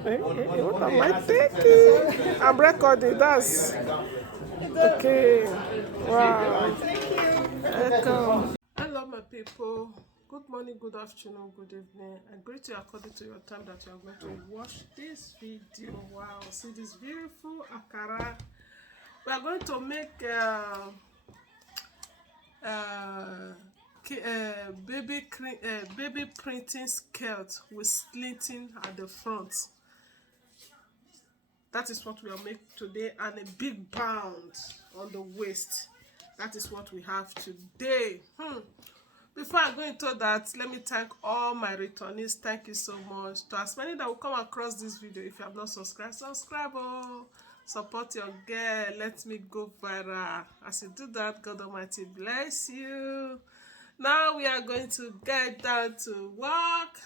What am I taking? I'm recording. That's okay. Wow. Welcome. Hello, my people. Good morning, good afternoon, good evening. I greet you according to your time that you are going to watch this video. Wow, see this beautiful akara. We are going to make baby printing skirt with slinting at the front. That is what we are making today, and a big band on the waist. That is what we have today. Before I go into that, let me thank all my returnees. Thank you so much. To as many that will come across this video, if you have not subscribed, subscribe. Oh, support your girl. Let me go viral. As you do that, God Almighty bless you. Now we are going to get down to work.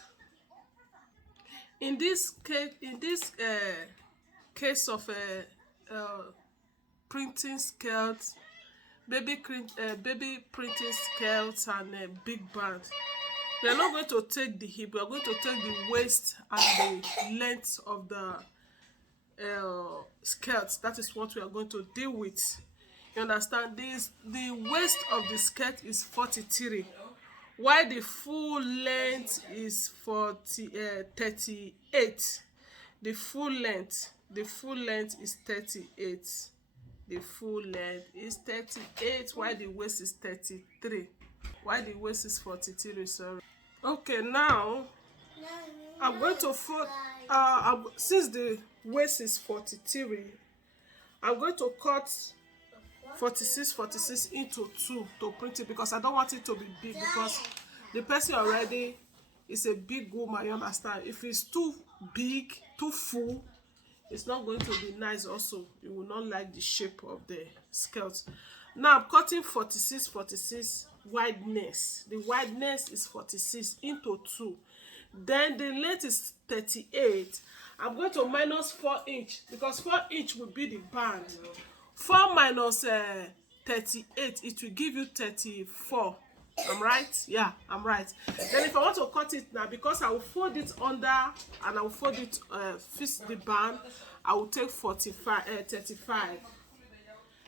In this case of printing skirts, baby printing skirts and a big band, we are not going to take the hip. We are going to take the waist and the length of the skirt. That is what we are going to deal with. You understand? The waist of the skirt is 43, while the full length is 38. The full length is 38. The full length is 38, while the waist is 33. While the waist is 43, sorry. Okay, now I'm going to fold. Since the waist is 43, I'm going to cut 46 into 2 to print it, because I don't want it to be big, because the person already is a big woman, you understand? If it's too big, too full, it's not going to be nice. Also, you will not like the shape of the skirt. Now I'm cutting 46 wideness. The wideness is 46 into 2. Then the length is 38. I'm going to minus 4 inch, because 4 inch will be the band. 4 minus 38, it will give you 34. I'm right? Yeah, I'm right. Then if I want to cut it now, because I will fold it under and I will fold it, fix the band, I will take 35.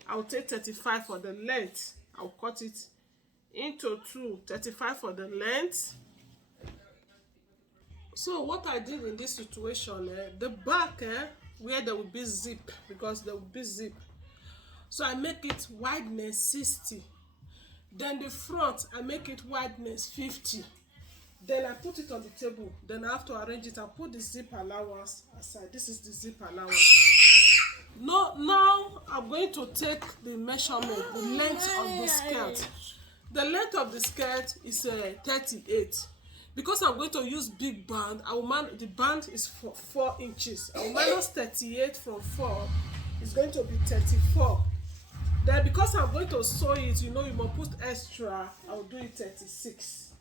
I will take 35 for the length. I will cut it into 2. 35 for the length. So what I did in this situation, the back, where there will be zip, because there will be zip, so I make it wideness 60. Then the front, I make it wideness 50. Then I put it on the table. Then I have to arrange it and put the zip allowance aside. This is the zip allowance. Now I'm going to take the measurement, the length of the skirt. The length of the skirt is 38. Because I'm going to use big band, the band is 4 inches. I will minus 38 from 4. It's going to be 34. Then because I'm going to sew it, you must put extra. I'll do it 36.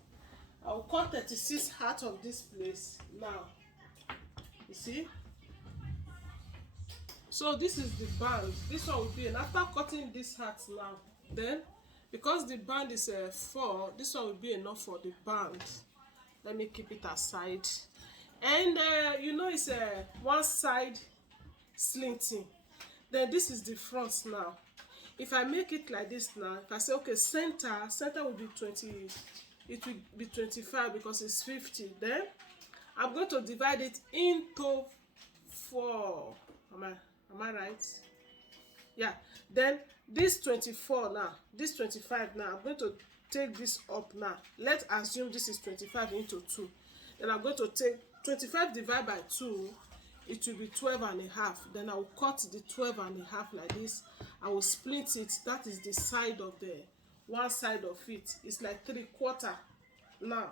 I'll cut 36 out of this place now. You see? So this is the band. This one will be, and after cutting this hat now, then because the band is 4, this one will be enough for the band. Let me keep it aside. And it's one side slinting. Then this is the front now. If I make it like this now, if I say okay, center will be 20, it will be 25 because it's 50. Then I'm going to divide it into 4. Am I right? Yeah. Then this 24 now, this 25 now, I'm going to take this up now. Let's assume this is 25 into 2. Then I'm going to take 25 divided by 2. It will be 12 and a half. Then I will cut the 12 and a half like this. I will split it. That is the side of the one side of it. It's like 3/4 now.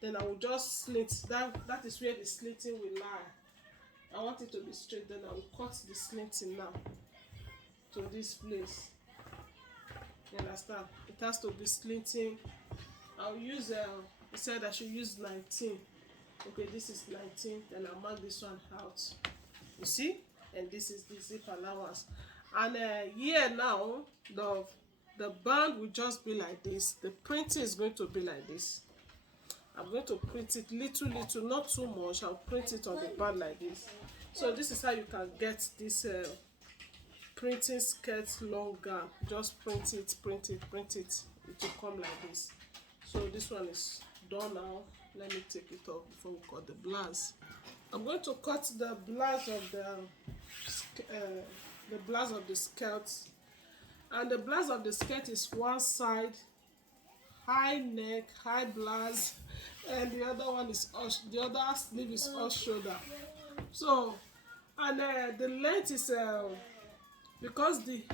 Then I will just slit. That is where the slitting will lie. I want it to be straight. Then I will cut the slitting now to this place. You understand? It has to be slitting. I'll use he said I should use 19. Okay, this is 19. Then I'll mark this one out. You see? And this is the zip allowance. And here now, the band will just be like this. The printing is going to be like this. I'm going to print it little, not too much. I'll print it on the band like this. So this is how you can get this printing skirt long gown. Just print it. It will come like this. So this one is done now. Let me take it off before we cut the blouse. I'm going to cut the blouse of the blouse of the skirt, and the blouse of the skirt is one side high neck, high blouse, and the other one is the other sleeve is all shoulder. So, and the length is because the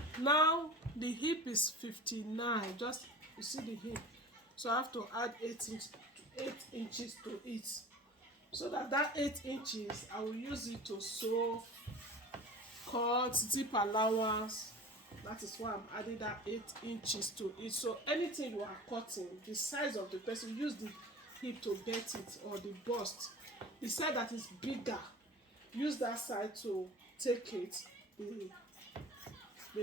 hip is 59. Just you see the hip, so I have to add 8 inches to it, so that 8 inches I will use it to sew, cut, zip allowance. That is why I'm adding that 8 inches to it. So anything you are cutting, the size of the person, use the hip to get it, or the bust. The side that is bigger, use that side to take it, the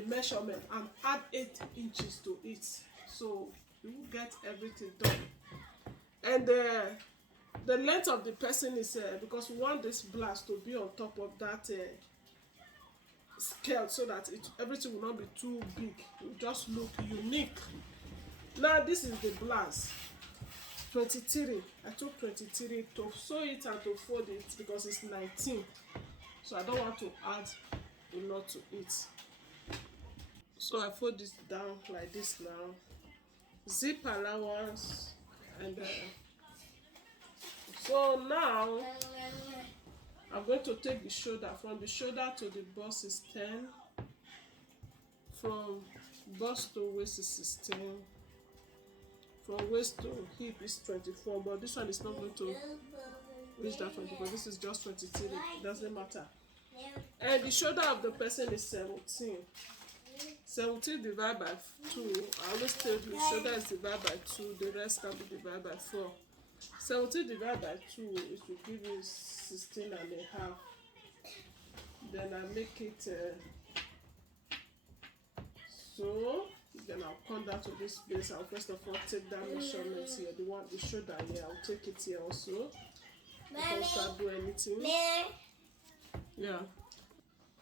measurement, and add 8 inches to it. So you will get everything done. And the length of the person is because we want this blouse to be on top of that skirt, so that everything will not be too big. It will just look unique. Now this is the blouse. 23. I took 23 to sew it and to fold it because it's 19. So I don't want to add a lot to it. So I fold this down like this now. Zip allowance, and so now I'm going to take the shoulder. From the shoulder to the bust is 10. From bust to waist is 16. From waist to hip is 24. But this one is not going to reach that 24. This is just 23. It doesn't matter. And the shoulder of the person is 17. 17 divided by 2. I always tell you the shoulder is divided by 2. The rest can be divided by 4. 17 divided by 2, it will give you 16 and a half. Then I make it so. Then I'll come down to this place. I'll first of all take that measurement here. The shoulder here. I'll take it here also. Before start doing anything. Yeah.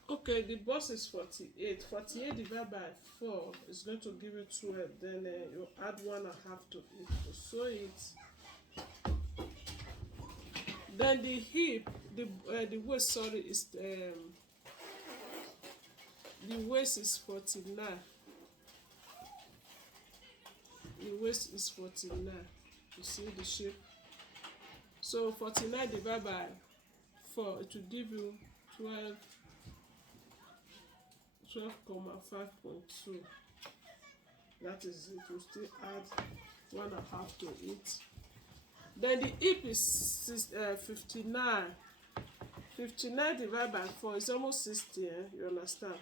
Okay, the bust is 48. 48 divided by 4 is going to give you 12. Then you add 1.5 to it to sew it. Then the hip, the waist, sorry, is the waist is 49. The waist is 49. You see the shape. So 49 divided by 4, it will give you 12.5.2. That is it. We'll still add 1.5 to it. Then the hip is 59. 59 divided by 4 is almost 60. You understand?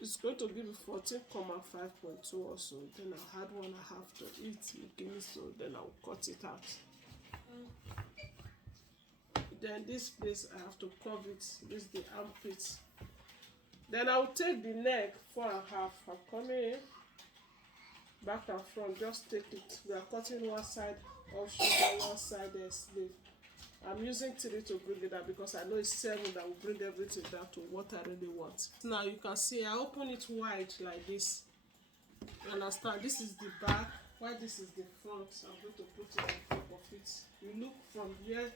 It's going to give you 14.5.2 also. Then I'll add 1.5 to it. So then I'll cut it out. Then this place I have to curve it. This is the armpit. Then I'll take the neck 4.5. I'm coming in, back and front. Just take it. We are cutting one side off shoulder, one side sleeve. I'm using 3 to bring it down because I know it's 7 that will bring everything down to what I really want. Now you can see I open it wide like this. You understand? This is the back, while this is the front. I'm going to put it on top of it. You look from here,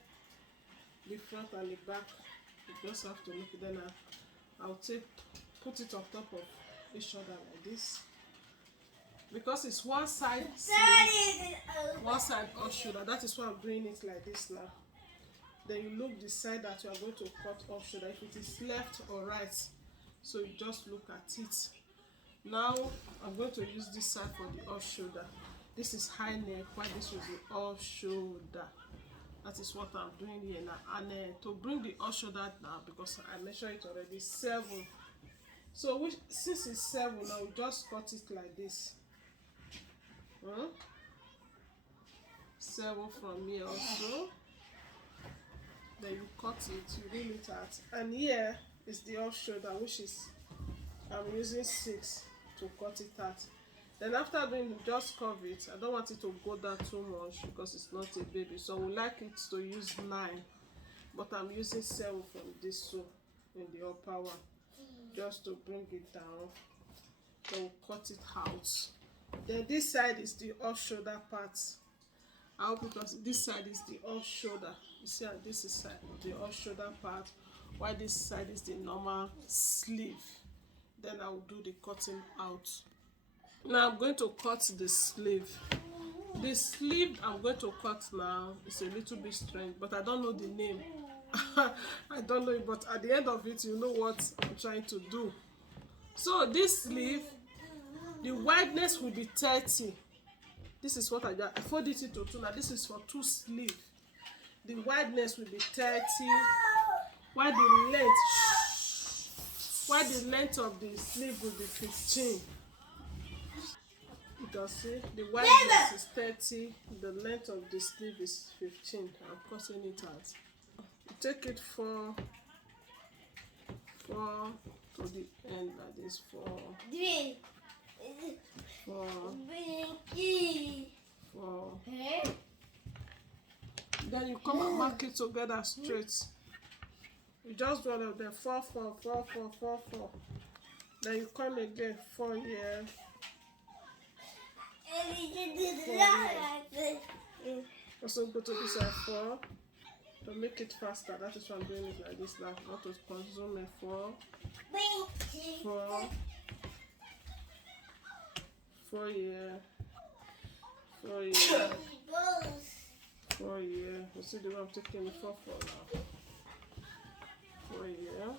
the front and the back. You just have to look. Then I'll put it on top of each other like this. Because it's one side sleeve, one side off shoulder. That is why I'm doing it like this now. Then you look the side that you are going to cut off shoulder, if it is left or right. So you just look at it. Now I'm going to use this side for the off shoulder. This is high neck, while this is the off shoulder. That is what I'm doing here now. And to bring the off shoulder now, because I measured it already, 7. So since it's 7 now, we just cut it like this. 7 from here also. Then you cut it, you rim it out. And here is the off shoulder, which is I'm using 6 to cut it out. Then after doing, just curve it. I don't want it to go down too much because it's not a baby, so we like it to use 9, but I'm using 7 from this sew in the upper one, just to bring it down. So we'll cut it out. Then this side is the off shoulder part. I hope because this side is the off shoulder. You see how this is side the off shoulder part, while this side is the normal sleeve. Then I will do the cutting out. Now I'm going to cut the sleeve. The sleeve I'm going to cut now is a little bit strange, but I don't know the name. I don't know it, but at the end of it, you know what I'm trying to do. So this sleeve, the wideness will be 30. This is what I got. I fold it into 2. Now this is for 2 sleeve. The wideness will be 30, while the length of the sleeve will be 15. You can see the wideness is 30, the length of the sleeve is 15. I'm cutting it out. You take it 4 to the end like this. 4. Then you come and mark it together straight. You just do all of them. 4, 4, 4, 4, 4, 4. Then you come again 4 here. Also go to this side 4 to make it faster. That is why I'm doing it like this now. Not to consume it. 4, 4, 4 here, 4 here, 4 here. You see the way I'm taking it 4, 4 now. 4 here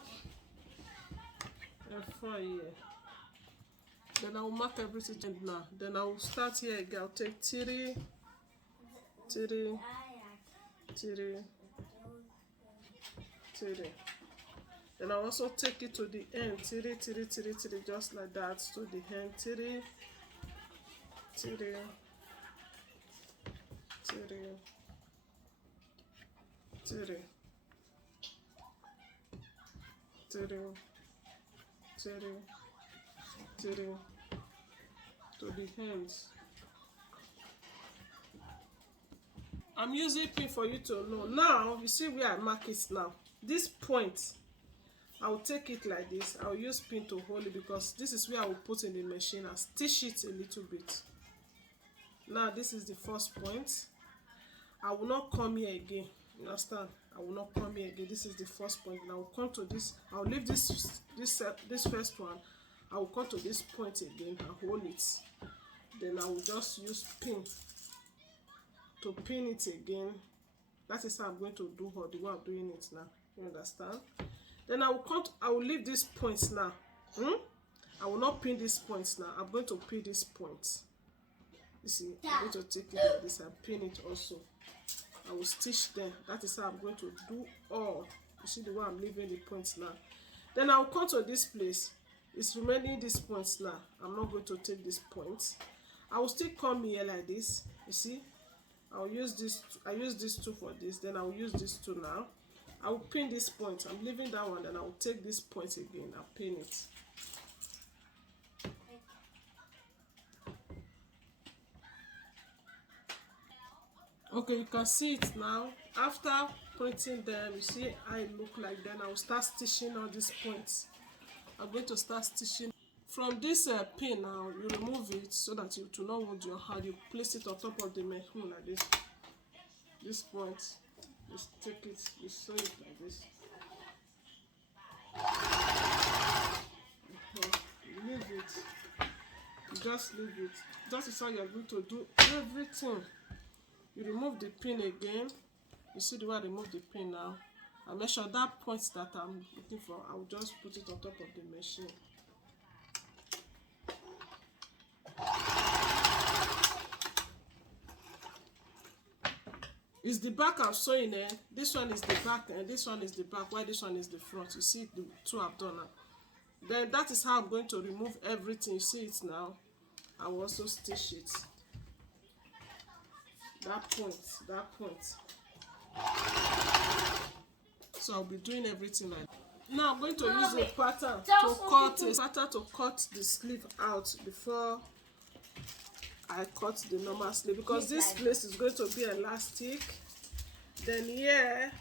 and 4 here. Then I will mark everything now. Then I will start here again. I'll take 3, 3, 3, 3. Then I'll also take it to the end. 3, 3, 3, 3, just like that to the end. 3, 3, 3, 3, 3, 3, 3 to the hands. I'm using pin for you to know. Now you see where I mark it now. This point, I will take it like this. I will use pin to hold it because this is where I will put in the machine and stitch it a little bit. Now this is the first point. I will not come here again. You understand? I will not come here again. This is the first point. And I will come to this. I will leave this first one. I will come to this point again and hold it. Then I will just use pin to pin it again. That is how I'm going to do her the way I'm doing it now. You understand? Then I will come. I will leave these points now. I will not pin these points now. I'm going to pin this point. You see, I'm going to take it like this and pin it also. I will stitch them. That is how I'm going to do all. You see the way I'm leaving the points now. Then I will come to this place. It's remaining these points now. I'm not going to take these points. I will still come here like this. You see, I'll use this. I use these 2 for this. Then I will use these 2 now. I will pin this point. I'm leaving that one. Then I will take this point again and pin it. Okay, you can see it now. After printing them, you see how it look like. Then I will start stitching all these points. I'm going to start stitching from this pin. Now you remove it so that you do not wound your hand. You place it on top of the machine like this. This point, you take it, you sew it like this. You leave it. You just leave it. That is how you are going to do everything. You remove the pin again. You see the way I remove the pin now. I make sure that point that I'm looking for, I will just put it on top of the machine. It's the back I'm sewing in. This one is the back and this one is the back, while this one is the front. You see the 2 I've done now. Then that is how I'm going to remove everything. You see it now. I will also stitch it. That point. So I'll be doing everything like that. Now I'm going to use a pattern to cut the sleeve out before I cut the normal sleeve because this place is going to be elastic. Then here,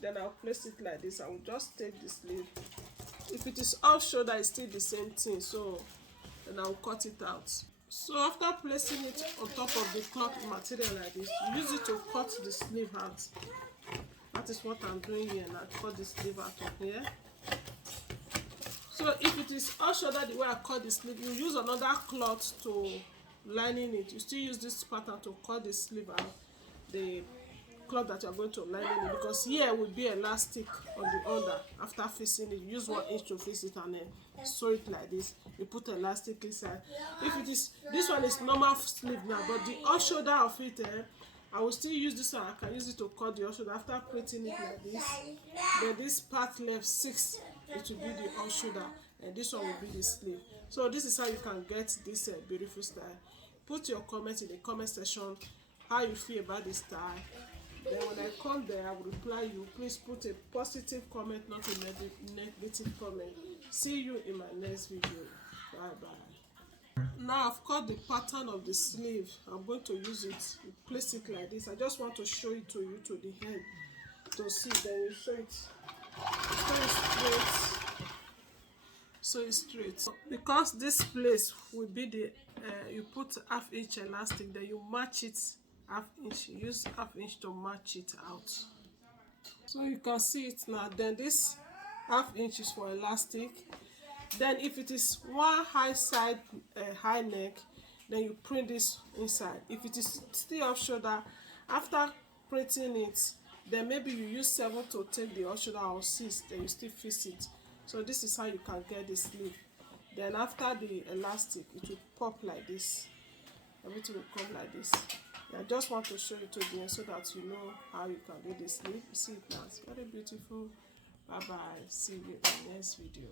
then I'll place it like this. I will just take the sleeve. If it is off shoulder, it's still the same thing, so then I'll cut it out. So after placing it on top of the cloth material like this, you use it to cut the sleeve out. That is what I'm doing here now. Cut the sleeve out of here. So if it is off shoulder the way I cut the sleeve, you use another cloth to lining it. You still use this pattern to cut the sleeve out, the cloth that you are going to line it, because here will be elastic on the under. After fixing it, you use 1 inch to fix it and then sew it like this. You put elastic inside. If it is, this one is normal sleeve now, but the off shoulder of it, I will still use this one. I can use it to cut the off shoulder after printing it like this. Then this part left 6, it will be the off shoulder, and this one will be the sleeve. So this is how you can get this beautiful style. Put your comment in the comment section how you feel about this style. Then when I come there, I will reply you. Please put a positive comment, not a negative comment. See you in my next video. Bye bye. Now I've cut the pattern of the sleeve. I'm going to use it. You place it like this. I just want to show it to you to the head to see. Then you sew it. Sew it straight. Sew it straight. Because this place will be the you put 1/2 inch elastic. Then you match it 1/2 inch. Use 1/2 inch to match it out. So you can see it now. Then this 1/2 inch is for elastic. Then if it is one high side high neck, then you print this inside. If it is still off shoulder, after printing it, then maybe you use 7 to take the off shoulder, or 6, then you still fix it. So this is how you can get the sleeve. Then after the elastic, it will pop like this. Everything will come like this. I just want to show you to the end so that you know how you can do the sleeve. You see it now, it's very beautiful. Bye bye. See you in the next video.